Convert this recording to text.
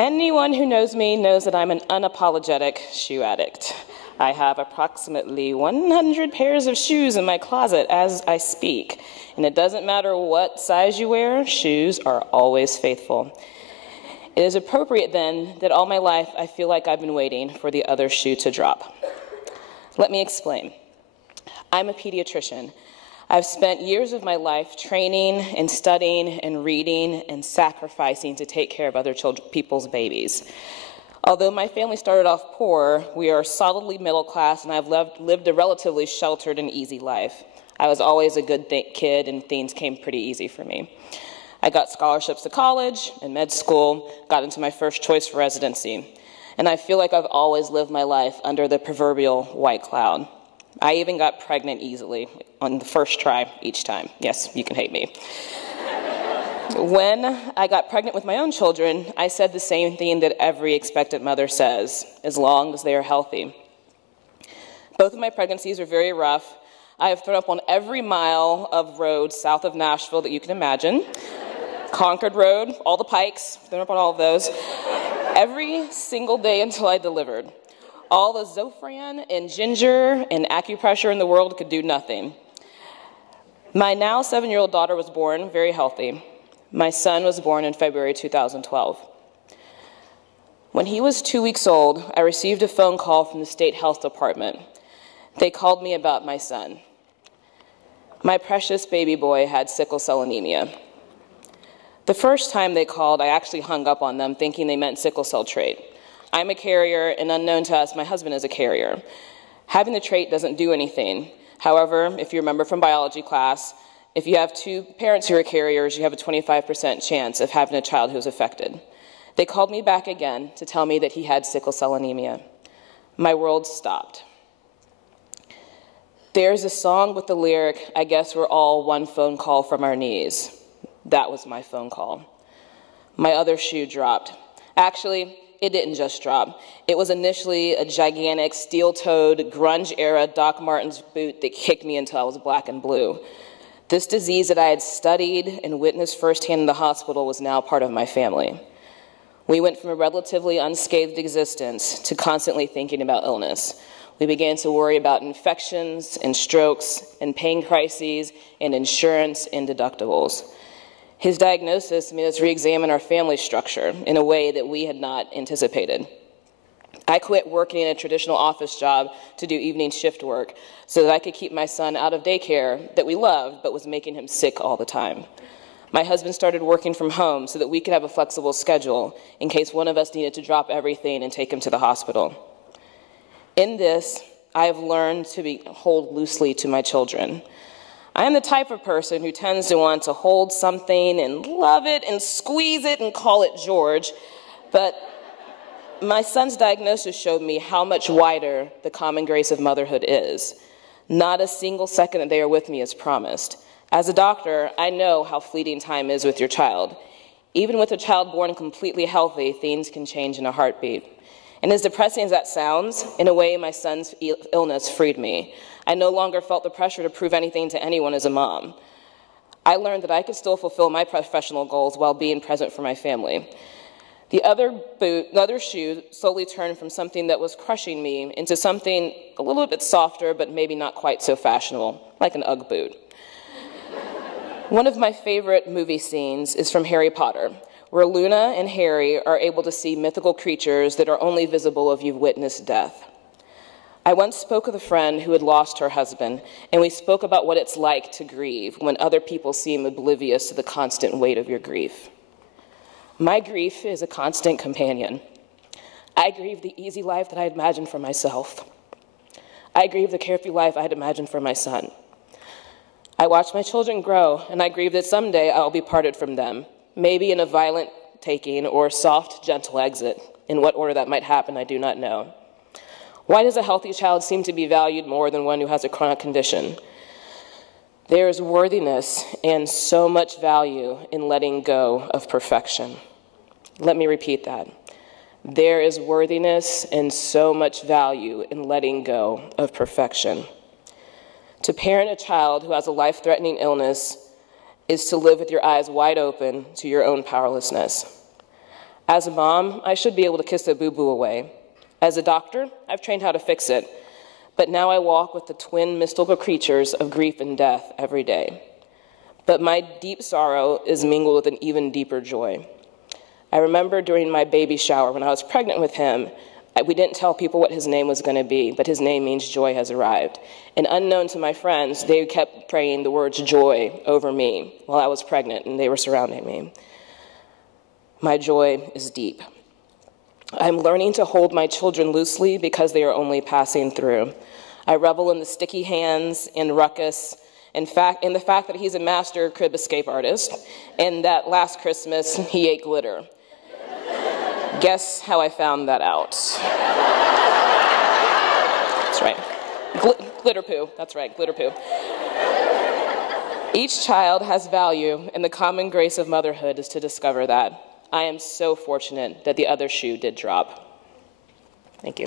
Anyone who knows me knows that I'm an unapologetic shoe addict. I have approximately 100 pairs of shoes in my closet as I speak, and it doesn't matter what size you wear, shoes are always faithful. It is appropriate then that all my life I feel like I've been waiting for the other shoe to drop. Let me explain. I'm a pediatrician. I've spent years of my life training and studying and reading and sacrificing to take care of other people's babies. Although my family started off poor, we are solidly middle class, and I've lived a relatively sheltered and easy life. I was always a good kid, and things came pretty easy for me. I got scholarships to college and med school, got into my first choice for residency, and I feel like I've always lived my life under the proverbial white cloud. I even got pregnant easily on the first try each time. Yes, you can hate me. When I got pregnant with my own children, I said the same thing that every expectant mother says, as long as they are healthy. Both of my pregnancies were very rough. I have thrown up on every mile of road south of Nashville that you can imagine. Concord Road, all the pikes, thrown up on all of those. Every single day until I delivered. All the Zofran and ginger and acupressure in the world could do nothing. My now 7-year-old daughter was born very healthy. My son was born in February 2012. When he was 2 weeks old, I received a phone call from the state health department. They called me about my son. My precious baby boy had sickle cell anemia. The first time they called, I actually hung up on them thinking they meant sickle cell trait. I'm a carrier, and unknown to us, my husband is a carrier. Having the trait doesn't do anything. However, if you remember from biology class, if you have two parents who are carriers, you have a 25% chance of having a child who's affected. They called me back again to tell me that he had sickle cell anemia. My world stopped. There's a song with the lyric, I guess we're all one phone call from our knees. That was my phone call. My other shoe dropped. Actually, it didn't just drop. It was initially a gigantic steel-toed, grunge-era Doc Martens boot that kicked me until I was black and blue. This disease that I had studied and witnessed firsthand in the hospital was now part of my family. We went from a relatively unscathed existence to constantly thinking about illness. We began to worry about infections and strokes and pain crises and insurance and deductibles. His diagnosis made us re-examine our family structure in a way that we had not anticipated. I quit working in a traditional office job to do evening shift work so that I could keep my son out of daycare that we loved but was making him sick all the time. My husband started working from home so that we could have a flexible schedule in case one of us needed to drop everything and take him to the hospital. In this, I have learned to hold loosely to my children. I am the type of person who tends to want to hold something and love it and squeeze it and call it George, but my son's diagnosis showed me how much wider the common grace of motherhood is. Not a single second that they are with me is promised. As a doctor, I know how fleeting time is with your child. Even with a child born completely healthy, things can change in a heartbeat. And as depressing as that sounds, in a way, my son's illness freed me. I no longer felt the pressure to prove anything to anyone as a mom. I learned that I could still fulfill my professional goals while being present for my family. The other shoe slowly turned from something that was crushing me into something a little bit softer, but maybe not quite so fashionable, like an Ugg boot. One of my favorite movie scenes is from Harry Potter, where Luna and Harry are able to see mythical creatures that are only visible if you've witnessed death. I once spoke with a friend who had lost her husband, and we spoke about what it's like to grieve when other people seem oblivious to the constant weight of your grief. My grief is a constant companion. I grieve the easy life that I had imagined for myself. I grieve the carefree life I had imagined for my son. I watch my children grow, and I grieve that someday I'll be parted from them, maybe in a violent taking or soft, gentle exit. In what order that might happen, I do not know. Why does a healthy child seem to be valued more than one who has a chronic condition? There is worthiness and so much value in letting go of perfection. Let me repeat that. There is worthiness and so much value in letting go of perfection. To parent a child who has a life-threatening illness is to live with your eyes wide open to your own powerlessness. As a mom, I should be able to kiss a boo-boo away. As a doctor, I've trained how to fix it. But now I walk with the twin mystical creatures of grief and death every day. But my deep sorrow is mingled with an even deeper joy. I remember during my baby shower when I was pregnant with him, we didn't tell people what his name was going to be, but his name means joy has arrived. And unknown to my friends, they kept praying the words joy over me while I was pregnant, and they were surrounding me. My joy is deep. I'm learning to hold my children loosely because they are only passing through. I revel in the sticky hands and ruckus, in the fact that he's a master crib escape artist, and that last Christmas he ate glitter. Guess how I found that out? That's right. Glitter poo. That's right, glitter poo. Each child has value, and the common grace of motherhood is to discover that. I am so fortunate that the other shoe did drop. Thank you.